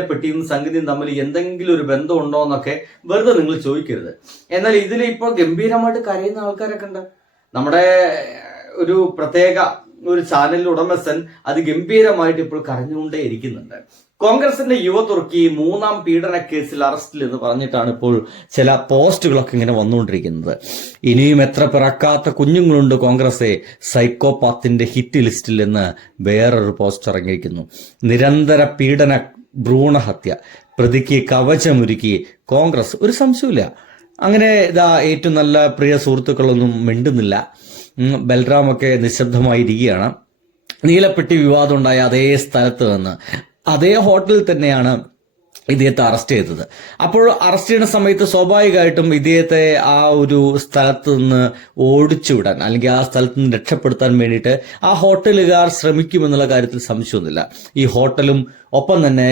പെട്ടിയും സംഗതിയും തമ്മിൽ എന്തെങ്കിലും ഒരു ബന്ധം ഉണ്ടോ എന്നൊക്കെ വെറുതെ നിങ്ങൾ ചോദിക്കരുത്. എന്നാൽ ഇതിൽ ഇപ്പോൾ ഗംഭീരമായിട്ട് കരയുന്ന ആൾക്കാരൊക്കെ ഉണ്ട്. നമ്മുടെ ഒരു പ്രത്യേക ഒരു ചാനലിന്റെ ഉടമസ്ഥൻ അത് ഗംഭീരമായിട്ട് ഇപ്പോൾ കരഞ്ഞുകൊണ്ടേ ഇരിക്കുന്നുണ്ട്. കോൺഗ്രസിന്റെ യുവ തുർക്കി 3ാം പീഡന കേസിൽ അറസ്റ്റിൽ എന്ന് പറഞ്ഞിട്ടാണ് ഇപ്പോൾ ചില പോസ്റ്റുകളൊക്കെ ഇങ്ങനെ വന്നുകൊണ്ടിരിക്കുന്നത്. ഇനിയും എത്ര പിറക്കാത്ത കുഞ്ഞുങ്ങളുണ്ട് കോൺഗ്രസെ സൈക്കോപാത്തിന്റെ ഹിറ്റ് ലിസ്റ്റിൽ എന്ന് വേറൊരു പോസ്റ്റ് ഇറങ്ങിയിരിക്കുന്നു. നിരന്തര പീഡന ഭ്രൂണഹത്യ പ്രതിക്ക് കവചമൊരുക്കി കോൺഗ്രസ്. ഒരു സംശയമില്ല. അങ്ങനെ ഇതാ ഏറ്റവും നല്ല പ്രിയ സുഹൃത്തുക്കളൊന്നും മിണ്ടുന്നില്ല. ബൽറാമൊക്കെ നിശബ്ദമായിരിക്കുകയാണ്. നീലപ്പെട്ടി വിവാദം ഉണ്ടായ അതേ സ്ഥലത്ത് നിന്ന് അതേ ഹോട്ടലിൽ തന്നെയാണ് ഇദ്ദേഹത്തെ അറസ്റ്റ് ചെയ്തത്. അപ്പോൾ അറസ്റ്റ് ചെയ്യുന്ന സമയത്ത് സ്വാഭാവികമായിട്ടും ഇദ്ദേഹത്തെ ആ ഒരു സ്ഥലത്ത് നിന്ന് ഓടിച്ചുവിടാൻ അല്ലെങ്കിൽ ആ സ്ഥലത്ത് നിന്ന് രക്ഷപ്പെടുത്താൻ വേണ്ടിയിട്ട് ആ ഹോട്ടലുകാർ ശ്രമിക്കുമെന്നുള്ള കാര്യത്തിൽ സംശയമൊന്നുമില്ല. ഈ ഹോട്ടലും ഒപ്പം തന്നെ